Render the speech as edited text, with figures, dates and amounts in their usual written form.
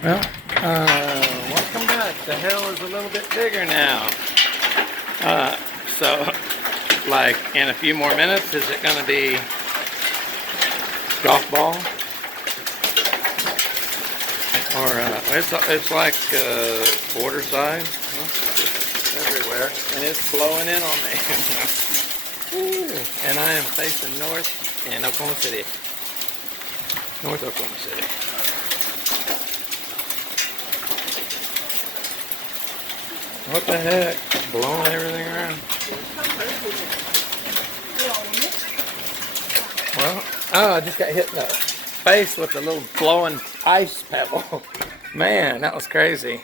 Well, welcome back. The hill is a little bit bigger now. So, like in a few more minutes, is it going to be golf ball? Or it's like quarter size everywhere, and it's flowing in on me. And I am facing north in Oklahoma City, North Oklahoma City. What the heck? Blowing everything around. Well, oh, I just got hit in the face with a little flowing ice pebble. Man, that was crazy.